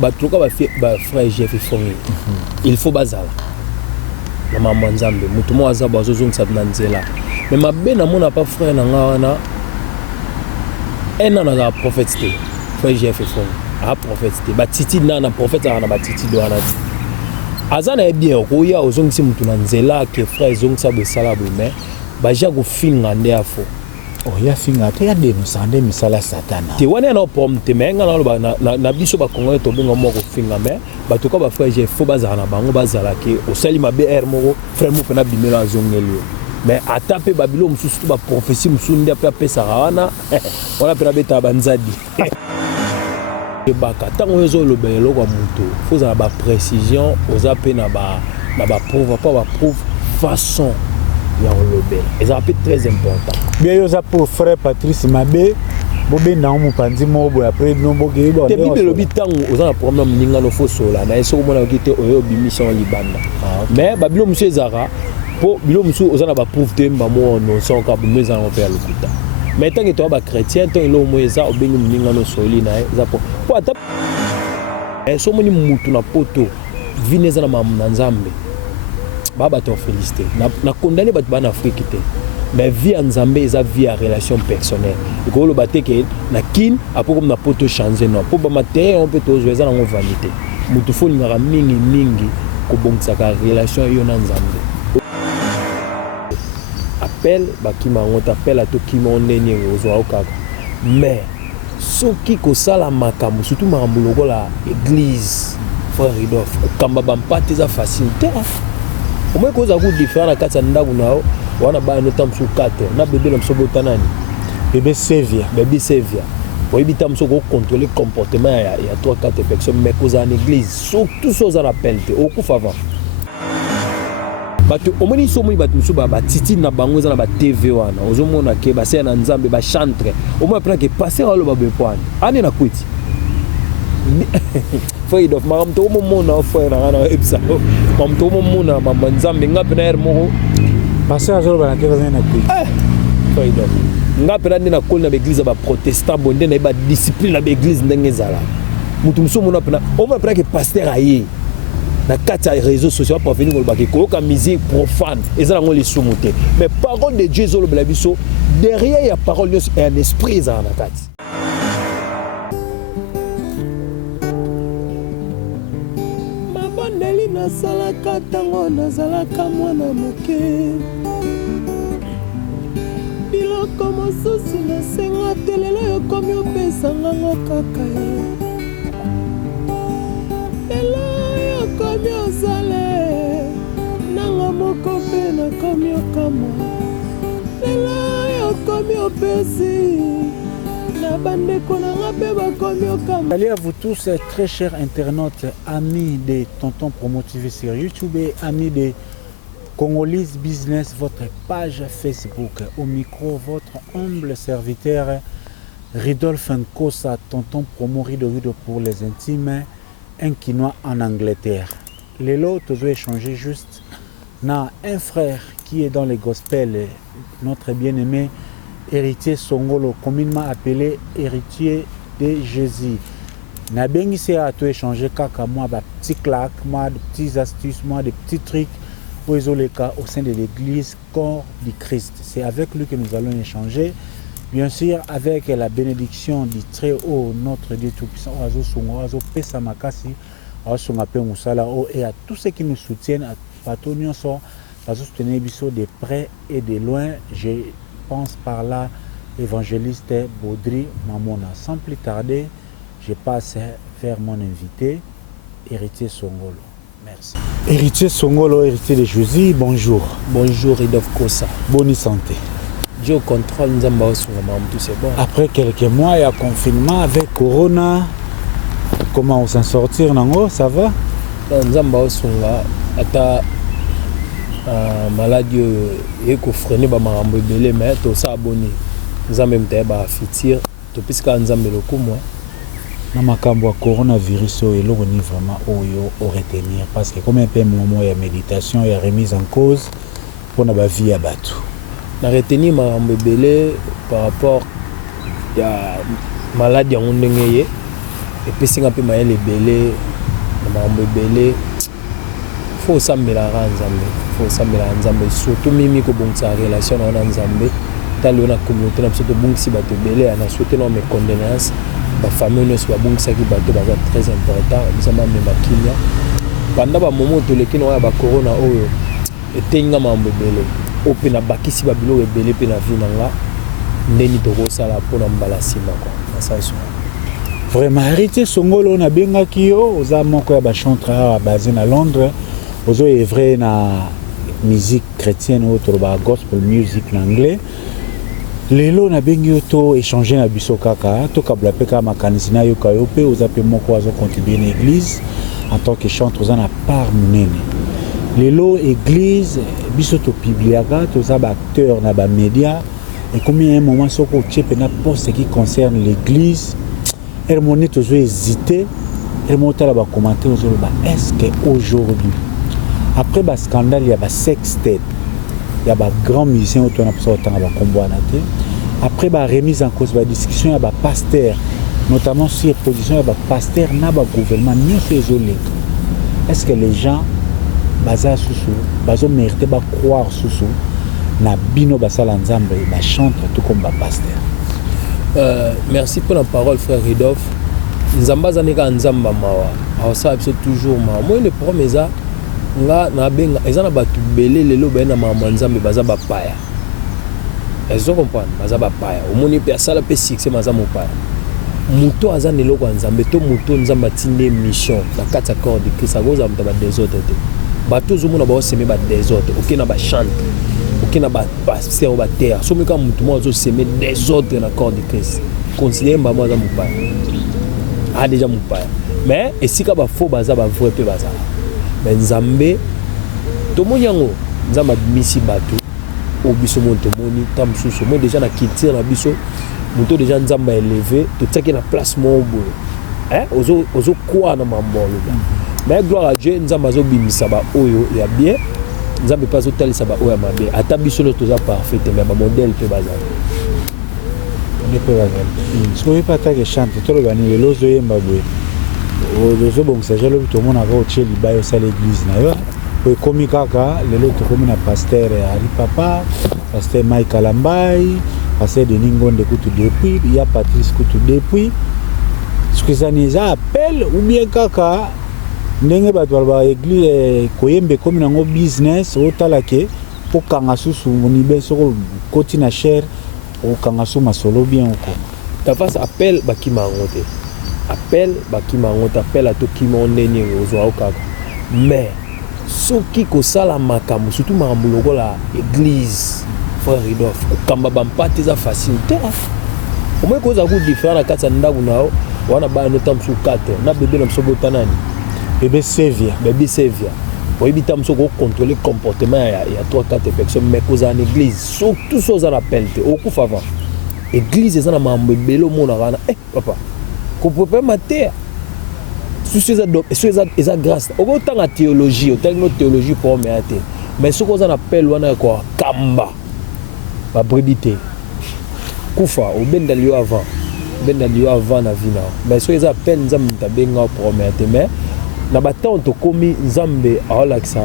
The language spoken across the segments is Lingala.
batuka ba frère Jeff Fongi il faut bazala na maman Nzambe mutu mo azaba azozongisa na nzela mais mabe na mona pas frère na nga wana ena na prophète frère Jeff Fongi a prophète ba titi na prophète na ba titi do wana azana bien ko ya ozongisa mutu na nzela que frère zongisa be sala bo mais ba ja ko finga nde afo oh ya finga te ya de musande misala satana te wana na pomte menga na biso ba kongo to benga moko finga mais batuka ba frère Jeff fo bazala na bango bazala ke osali mabe er moko frère mo pena bimela zongeli mais atape babilo mususu ba prophétie musunde pe pesa wana wana pena beta banzadi baka tango ezo lobelo kwa mutu faut za ba précision oza pe na ba preuve pas ba preuve façon ya lobelo et ça peut très important bien yo za pour frère Patrice Mabe bobe na mo panzi mo bo après no boke bo te bible lobi tango oza na problème ninga no fosola na eso mona okite oyo bimission libanda mais babilo musu ezara po bilo musu oza na ba preuve te mbamo no son ka bumeza na pe ya lokuta mais tant que toi ba chrétien tant ilo mo eza obengi ninga no soli na eza po ata so moni mutu na poto vineza na mamu Nzambe baba te félicité na condamné bat ban Afrique te mais vie en Nzambe eza vie à relation personnelle et ko lo baté que na kin apo comme na poto changer non po ba maté on peut to jouer na vanité mutu fo ngara mingi ko bongisa ka relation yo na Nzambe appel bakima ngota appel to kimo ndeni ozo okaka mais soki ko sala makambo surtout makambo lokola église frère Ridolf kamba bampate za facilité au moins cause à coup différent na kata ndaku nao wana ba no tam su 4 na bébé na msobo tanani bébé Sevia oui bitam so ko contrôler comportement ya 3-4 personnes mais cause en église surtout so za rappel te au coup favant bato omoni so mo bato musu ba titi na bango za na ba TV wana ozomona ke ba se na Nzambe ba chantre au moins après que passer alo ba bepwana ani na kwiti frère of maram to mo mona frère na ebisa mam to mo mona mama Nzambe ngapi na moko passer azolo ba na ke na kwiti frère of ngapi na ndina kol na église ba protestant bonde na ba discipline na église ndenge zala mutu musu mona pena au moins après que pasteur aye na kati ya réseaux sociaux pour venir kolobaki koyoka musique profane ezala ngo lisumu te mais parole de Dieu ezolobela biso derrière ya parole nyonso un esprit ezala na kati mabondeli nasalaka ntango nazalaka mwana moke biloko mosusu nasenga te lelo yokomi opesanga ngo kaka komi osale nanga moko pe na komi okama lelo yo komi opesi na bandeko nanga pe bakomi okama. Salut à vous tous très chers internautes, amis de Tonton Promo TV sur YouTube et amis de Congolese Business, votre page Facebook. Au micro, votre humble serviteur Ridolf Nkosa, Tonton Promo Rido pour les intimes. Un Quinois en Angleterre. Lélo, tu veux échanger juste. Na un frère qui est dans les gospels, notre bien-aimé héritier Songolo, communément appelé héritier de Jésus. Na bengi c'est à tout échanger kaka moi ba petit claque, moi de petites astuces, moi de petits trucs pour isoler cas au sein de l'église corps du Christ. C'est avec lui que nous allons échanger. Bien sûr, avec la bénédiction du très haut, notre Dieu Tout-Puissant, et à tous ceux qui nous soutiennent, à tous soutenir de près et de loin. Je pense par là, évangéliste Baudry Mamona. Sans plus tarder, je passe vers mon invité, héritier Songolo. Merci. Héritier Songolo, héritier de Jésus, bonjour. Bonjour, Ridolf Kosa. Bonne santé. Dieu contrôle Nzamba Osungama, tout c'est bon. Après quelques mois, il y a confinement avec Corona. Comment on s'en sortir, Nango, ça va? Nzamba Osunga, ata maladie et ko freiner ba marambo belé mais to sa abonné. Nzamba mtaya ba fitir, to piska Nzamba lokumo. Na makambo ya coronavirus eloko ni vraiment oyo au retenir parce que comme un peu moment ya méditation ya remise en cause pour na ba vie ya bato. Na retenir marambo belé par rapport ya maladie ya ndengeye et puis singa pe mayele belé na mambo belé faut sambela nzambe surtout mimi ko bongisa relation na nzambe talo na communauté na surtout bongisi bato belé na souhaité na mes condoléances ba famille nous ba bongisa ki bato ba très important bizama me makinya banda ba momo to lekino ya ba corona oyo etenga mambo belé ope na bakisi ba bilo belé pe na vie nanga ndeni to ko sala pona mbala sima quoi na sanso. Vraiment, Héritier Songolo, on a bien acquis, aux amants qui ont chanté basé à Londres, aux œuvres na musique chrétienne ou gospel music en anglais. Les lots na bien échangé na biso kaka, to kabla peka makanisina yo kayope, aux appels moko azo contribuer à l'église en tant que chanteur aux ana part munene. Les lots église biso to publiaka, to za acteur na ba média et combien un moment soko tchepe na poste qui concerne l'église. Elle m'a toujours hésité, elle m'a toujours commenté est-ce qu'aujourd'hui, après le scandale, il y a un sextet, il y a un grand musicien autour de la après la remise en cause de la discussion, il y a un pasteur, notamment sur les positions, il y a un pasteur, il y a un gouvernement, est-ce que les gens, ils mérité de croire sous na bino basala nzambe ba chantre tout comme ba pasteur. Merci pour la parole, frère Ridolphe. Nzamba zaneka nzamba mawa. Ça c'est toujours mawa. Moi le problème est ça, nga na benga ezana batu belé lelo ba na mama nzambe baza ba paya. Est-ce que vous comprenez? Baza ba paya. Omoni pe sala pe succès maza mo paya. Muto azana lelo kwa nzambe to muto nzamba tinde mission na kata corps de Christ agoza mta ba désordre te. Bato zomona ba oseme ba désordre. OK na ba chante. OK na ba passer ba terre. Somi ka muto mo zo semer désordre na corps de Christ. Considère maman za mo paya. Ah déjà mo paya. Mais esika ba faux baza ba vrai pe baza. Mais nzambe to monyango nzamba misi bato au biso monto moni tam susu moi déjà na culture na biso moto déjà nzamba élevé to tsaki na place mo boye ozo kwa na mambolo mais gloire à Dieu nzamba zo bimisa ba oyo ya bien nzambe pas zo talisa ba oyo ya mabe ata biso no toza parfait mais ba modèle pe baza ne peut pas so y pas ta que chante to le bani lozo yemba boye ozo bon ça je le tout monde avant au libayo sa l'église na yo pour comme kaka lelo to comme na pasteur Ali Papa pasteur Mike Alambai pasteur Denis Ngonde kutu depuis il y a Patrice kutu depuis ce que ça nous appelle ou bien kaka ndenge bato ba église koyembe comme na ngo business o talake pour kanga susu moni ben soko koti na cher o kanga su masolo bien ko ta face appel bakima ngote appel bakima ngote appel à to kimonene ozo okaka mais soki ko sala makamu surtout makambo lokola église frère Ridolphe kamba bampati za facilité au moins koza ku différent na kati ndaku nao wana ba no tam su 4 na bébé na msobo tanani bébé Sevia oui bita msoko contrôler comportement ya 3-4 personnes mais koza en église surtout so za appel te oku fava église eza na mambo belo mona wana papa ko peut mater sous ces grâce autant la théologie autant notre théologie pour méater mais ce qu'on appelle wana quoi kamba ba brébité kufa au bendalio avant na vina mais ce qu'ils appellent nzambe tabenga pour méater mais na batant to komi nzambe alaxa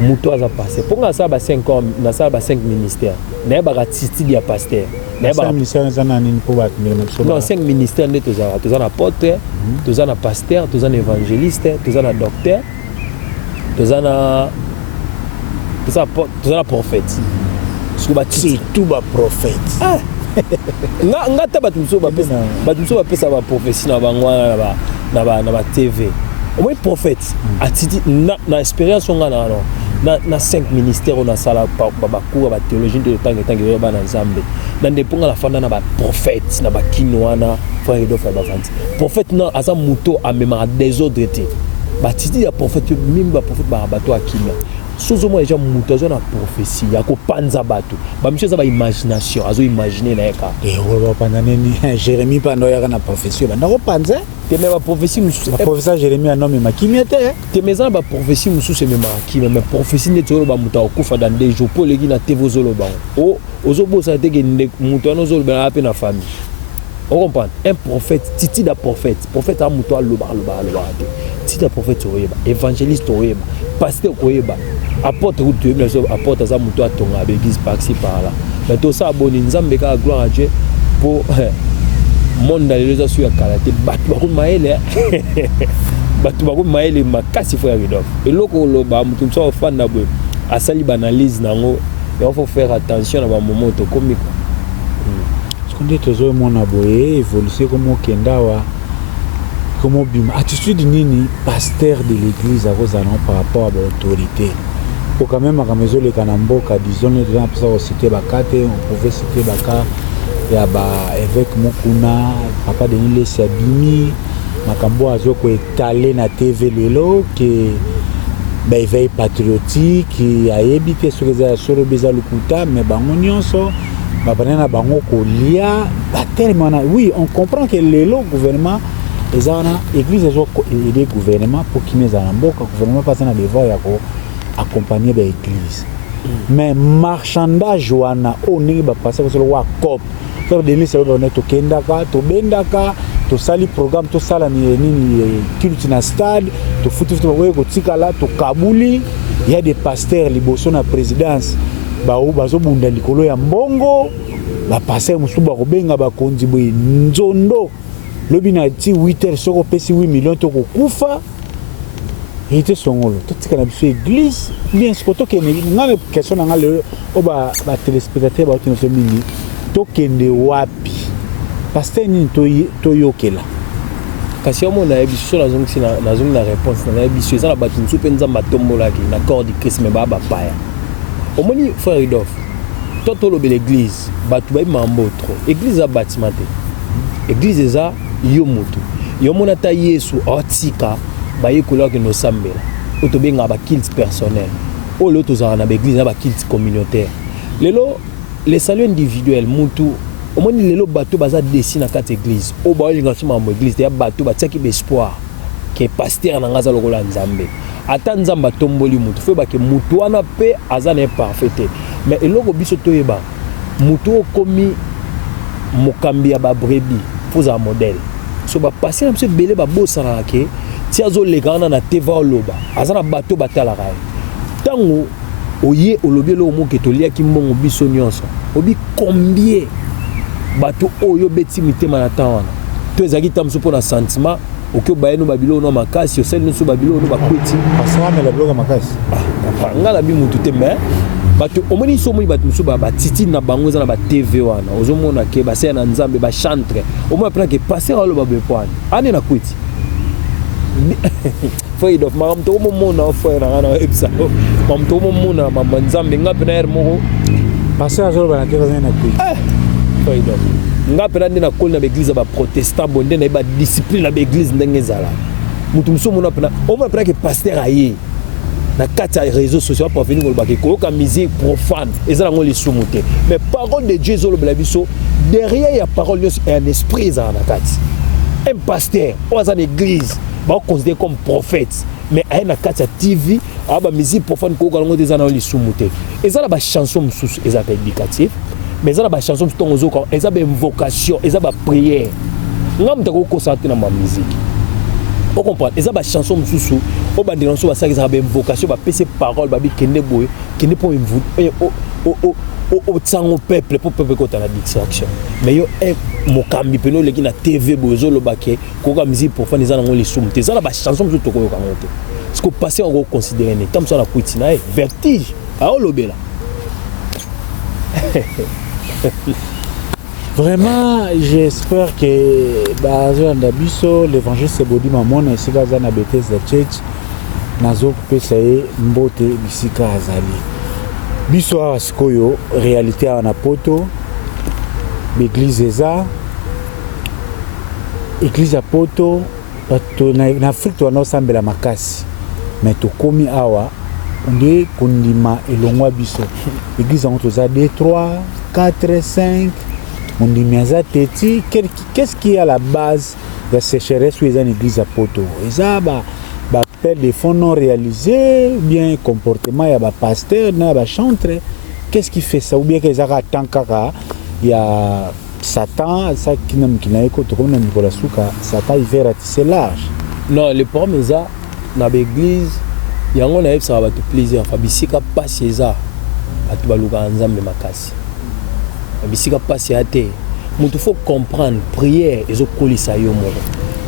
muto aza passé pour nga ça ba 5 ans na ça ba 5 ministères na ba ratiti dia pasteur na ba ministère zana nini pour ba non 5 ministères ne tous en apôtre tous en pasteur tous en évangéliste tous en docteur tous en prophète ce ba tout ba prophète nga ta batumso ba pesa ba prophétie na bangwa na ba TV au moins prophète atiti na expérience on na 5 ministères on a sala ba cours ba théologie de tangi ba na nzambe na ndeponga la fanda na ba prophète na ba kinwana frère Ridolphe ba vanti prophète na asa muto amema désordre te ba titi ya prophète même ba prophète ba bato akina sozo mo déjà muto zo na prophétie ya ko panza bato ba monsieur za ba imagination azo imaginer na eka on va panza nini Jérémie pando ya na prophétie ba ndako panza te me ba prophétie musu professeur Jérémie anome makimia te te meza ba prophétie musu se mema makimia mais prophétie ne tolo ba muta okufa dans des jours pour legi na tevo zolo ba o ozo bosa te ke muto no zolo ba pe na famille On comprend. Un prophète, titi da prophète. Prophète a muto aloba. Titi da prophète oyeba, évangéliste oyeba, pasteur oyeba. Apporte route de apporte ça muto atonga avec église par-ci par là. Mais tout ça abonné nzambe ka gloire à Dieu pour monde dans les réseaux sociaux kalaté batu ba maele. Batu ba maele makasi frère Rodolphe. Et loko loba mutu so fan na boy. Asali banalise nango. Il faut faire attention à un moment de comique. Ce qu'on dit toujours mon aboye évoluer comme Kendawa comme bima attitude nini pasteur de l'église à cause par rapport à l'autorité. Pour quand même à maison les kanamboka disons les gens pour citer bakate on pouvait citer baka ya ba évêque Mokuna papa de Nile Sabini makambo azoko étalé na TV lelo que ben veille patriotique a évité sur les sur le bizarre lukuta mais bango nyonso ba banana bango ko lia ba tellement oui on comprend que le gouvernement les ana église zo aider gouvernement pour qu'ils les amboka gouvernement pas na devoir ya ko accompagner ba église mais marchandage wana oni ba passer sur le wa cop ça de liste on est to kendaka to bendaka to sali programme to sala ni culte na stade to futu ko tikala to kabuli il y a des pasteurs liboso na présidence ba o bazo bunda likolo ya mbongo ba passer musuba ko benga ba konzi boy nzondo lobi na ti 8h soko pesi 8 millions to ko kufa était songolo to tikala biso église bien spoto ke ngale question na ngale o ba téléspectateur ba tino mingi to kende wapi pasteur ni to yokela kasi omo na ebiso na zongi na zongi na réponse na ebiso ça na batu nsupe nzamba tombola ki na corps du Christ me ba paya omoni frère Rodolphe toto lo l'église batu ba mambo trop église a bâtiment te église eza yo moto yo mona ta Yesu otika ba yekola ke no sambela otobenga ba kilt personnel o lo tozana na église na ba kilt communautaire lelo les saluts individuels mutu au moins lelo bateau baza dessiner na quatre église o ba linga suma mo église ya bateau ba tiaki espoir que pasteur na ngaza lokola nzambe ata nzamba tomboli mutu fe ba ke mutu wana pe azana parfait mais eloko biso toyeba mutu komi mokambi ya ba brebi fuza modèle so ba pasteur monsieur belé ba bosana ke ti azo legana na teva loba azana bateau batala kai tango oye olobi lo mo ke tolia ki mbongo biso nyonso obi combien bato oyo beti mitema na tawana to ezaki tamso pona sentiment okyo bayeno babilo no makasi yo sel no so babilo no bakweti pasama me la bloga makasi ngala bi mutu te mais bato omoni so moni bato musu ba titi na bango za na ba TV wana ozomona ke ba se na nzambe ba chantre omo apena ke passer alo ba bepwana ane na kweti frère of mam to mo mona frère na ebsa mam to mo mona mama nzambe ngapena er moko passer azolo ba na TV za na kweti nga pena ndena koli na l'église ba protestant bonde na ba discipline na l'église ndenge zala mutu muso mona pena o ma pena ke pasteur aye na kati ya réseaux sociaux pour venir ko ba ke ko ka musique profane ezala ngoli sumuté mais parole de Dieu zolo bela biso derrière ya parole de un esprit za na kati un pasteur ou à l'église ba considéré comme prophète mais a na kati ya TV aba musique profane ko ka ngoli za na ngoli sumuté ezala ba chanson mususu ezala éducative mais ça la chanson tout on zoko eza ba invocation eza ba prière ngam ta ko concentrer na ma musique on comprend eza ba chanson mususu o ba denoncer ba ça eza ba invocation ba pese parole ba bi kende boy kende pour o tsango peuple pour peuple ko ta la distraction mais yo mokambi peno leki na TV bozo lo baké ko ka musique pour faire eza na ngoli sumte eza la ba chanson tout ko ka ngote ce que passer on considérer ne tam ça na kuitina vertige a o lobela Vraiment, j'espère que l'évangile c'est body mamon et c'est na Bethesda Church nazo pesaye mbote bisika azali biso askoyo réalité na poto l'église eza église à poto bato na Afrique to na sambela makasi mais to komi awa onde kondima elongwa biso église en toza 2 3 4 5 ondimi aza teti qu'est-ce qui est à la base de sécheresse ou une église à poto eza ba appel de fonds non réalisés bien comportement ya ba pasteur na ba chantre qu'est-ce qui fait ça ou bien que ezaka tankaka ya Satan, ça qui n'a pas écouté comme Nicolas Souka, Satan il veut ratisser large. Non, le problème est ça, dans l'église, il y a un ça va te plaisir. Fabisika passe ça, à tout balouka ensemble makasi. Fabisika passe à terre. Mais il faut comprendre, prière et zo kolisa yo mo.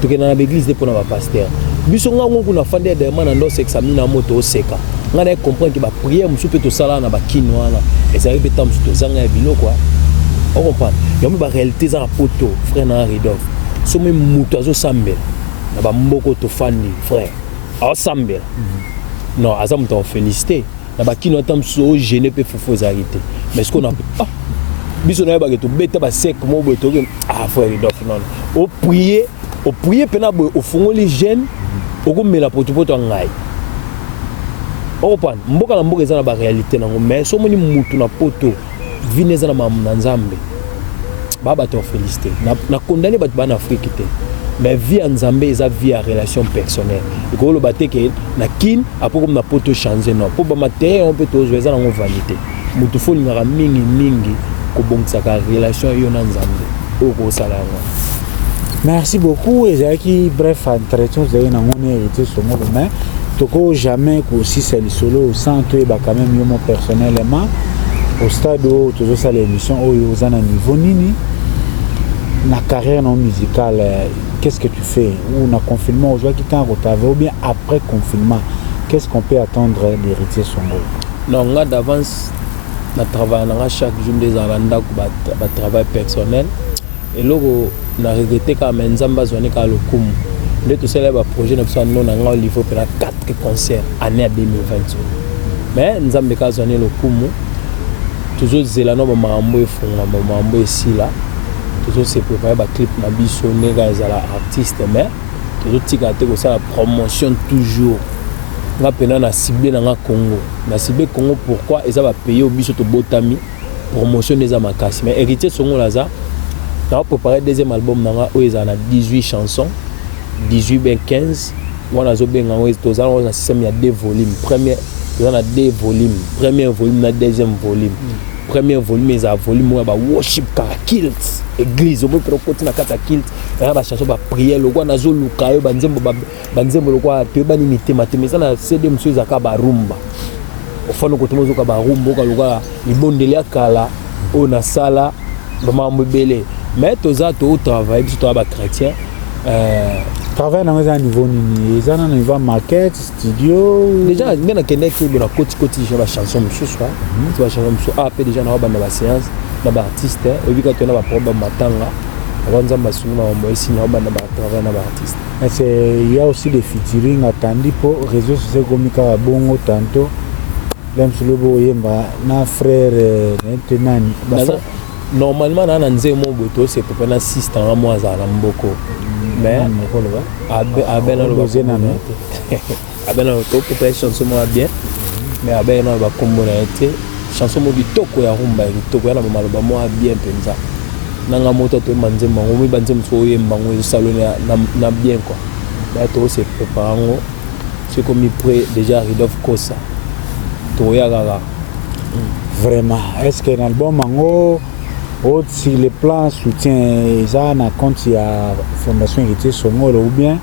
Tu que dans l'église de pour na pasteur. Biso nga ngo kuna fande de man ndo s'examiner moto seka. Nga na comprendre que ba prière musu peut to sala na ba kinwa na. Et ça arrive temps to zanga bilo quoi. On comprend. Il y a une réalité dans la photo, frère Naridov. Si on a un sambel, on a un fandi, frère. On a sambel. Non, on a félicité. On a un gêné pour faire arrêter. Mais ce qu'on a ah, bisous na ba que tu bête ba sec mo beto ah frère Naridov non. Au prier pena au fond les jeunes, au go mela poto ngai. On comprend. Mboka na mboka eza na ba réalité na mais so moni mutu na poto vineza na nzambe baba te félicité na condamné bat ban Afrique te mais vie en Nzambe eza vie à relation personnelle et ko lo baté que na kin après comme na poto changer non pour ba maté on peut toujours eza na vanité mutu fo ngara mingi ko bongisa ka relation yo na Nzambe o ko sala ngo. Merci beaucoup et qui bref entretien vous avez na ngone hérité sur moi mais toko jamais que aussi c'est le solo sans que ba quand même yo mon personnellement au stade où toujours ça l'émission où vous en a niveau nini na carrière non musicale qu'est-ce que tu fais ou na confinement aujourd'hui qui quand retard ou bien après confinement qu'est-ce qu'on peut attendre d'héritier Songo? Non nga d'avance na travail na chaque jour des alanda ko ba travail personnel et logo na regretter quand même Nzamba zone ka lokumu de tout cela ba projet na so non nga au niveau pour 4 concerts année 2021 mais Nzamba ka zone lokumu toujours zelano ba mambo efunga ba mambo esila toujours se préparer ba clip na biso nega ezala artiste mais toujours tikate ko ça la promotion toujours nga pena na ciblé na Congo na ciblé Congo pourquoi eza ba payer au biso to botami promotion eza makasi mais héritier Songo laza na préparer deuxième album na o eza na 18 chansons 18 ben 15 wana zo benga o to za na système ya 2 volumes premier on a 2 volumes premier volume na deuxième volume premier volume est à volume ba worship ka kilt église on peut continuer na kata kilt na ba chanson ba prière le kwa nazo luka yo banzembo le kwa te ba nimité matemesa na CD monsieur zaka ba rumba au fond ko tomozo ka ba rumba ka le kwa libondeli akala o na sala ba mambo belé mais toza to travail biso to ba chrétien travail dans un niveau nini ils ont un niveau maquette studio déjà ngena connecté na côté je la chanson monsieur soir tu vas chanson monsieur après déjà na ba na séance na ba artiste et puis quand on a ba problème matanga avant Nzamba sunu na mo ici na ba na ba travail na ba artiste c'est il y a aussi des featuring attendu pour réseaux sociaux comme ka bongo tantôt l'homme sur le boye na frère maintenant normalement na nzemo boto c'est pour pendant 6 ans moi za na mboko mais abena lo abena to pour faire chanson moi bien mais abena ba kombo na été chanson mo bitoko ya rumba bitoko ya na maloba moi bien penza nanga moto to manzema ngomi banzema so yemba ngo salon na bien quoi mais to c'est préparango c'est comme il près déjà Ridov Kosa to ya gaga vraiment est-ce que l'album mango sur les plans soutien ça na compte il y a fondation héritier Songo ou bien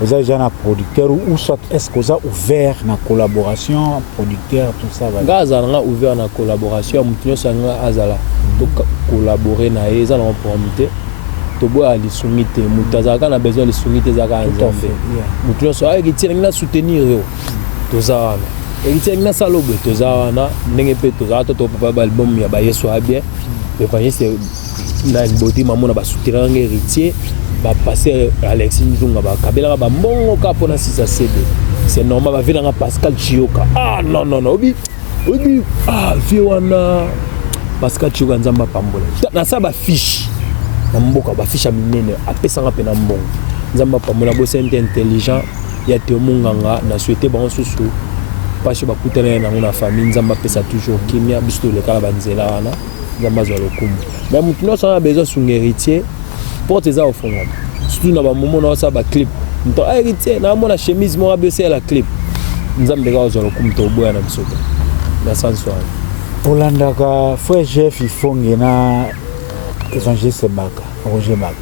vous avez déjà un producteur ou soit est-ce que vous avez ouvert na collaboration producteur tout ça va gaza nga ouvert na collaboration mutinyo sanga azala to collaborer na eza na promoter to boa ali sumite mutazaka na besoin de sumite zaka nzambe mutinyo so héritier na soutenir yo to za na héritier na salobe to za na ndenge pe to za to papa album ya ba yeso bien c'est na beauté maman na ba soutenir héritier ba passer Alexis Nzunga ba kabela ba mbongo ka pona 6 CD c'est normal ba vina nga Pascal Chioka ah non obi ah viwana Pascal Chioka Nzamba pambola na sa ba fiche na mboka ba fiche minene apesa nga pena mbongo Nzamba pambola bo c'est intelligent ya te munganga na souhaiter ba susu parce ba kutana na ngona famille Nzamba pesa toujours kimia bisto le kala banzela wana Nzamba zo lokumu mais mutuno ça a besoin son héritier porte ça au fond surtout na ba moment na ça ba clip nto héritier na mona chemise mo abc la clip Nzamba ga zo lokumu to boya na biso na sans soin Olandaka frère Jeff Ifonge na évangéliste Baka, Roger Baka.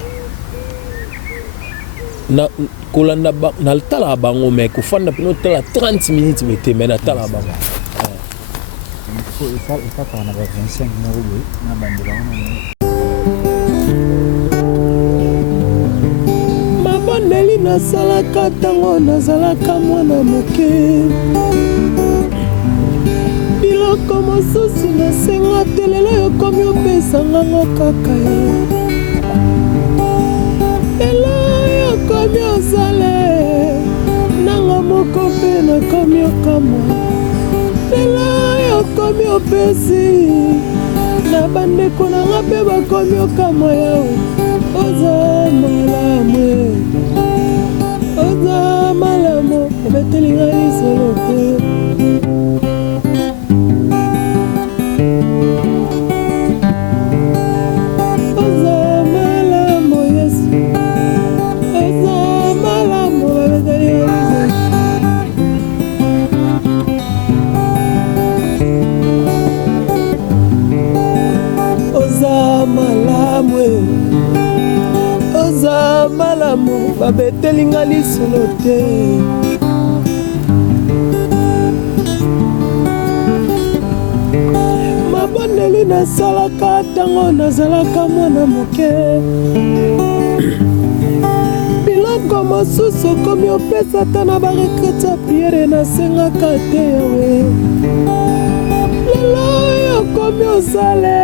Kolanda na tala bango mais ko fanda pino tala 30 minutes bete mais na tala bango. Il faut on a 25 euros na bandela on. Mabandeli na salaka tango nazalaka mwana moke. Biloko mosusu nasenga te lelo yokomi opesanga ngo kaka ye. Komi osale nanga moko mpe nakomi okamwa lelo yo komi opesi na bandeko nanga mpe bakomi okamwa yawe oza malamu obetelinga lisolo te babetelinga lisolo te mabondeli nasalaka ntango nazalaka mwana moke biloko mosusu komi opesa ata na barekrete priere nasengaka te yawe lelo yokomi osale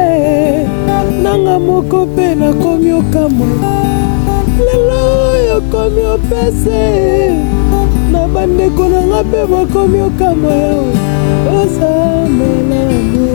nanga moko mpe nakomi okamwa lelo yokomi opese na bandeko nanga mpe bakomi okamwa yawe oza malamu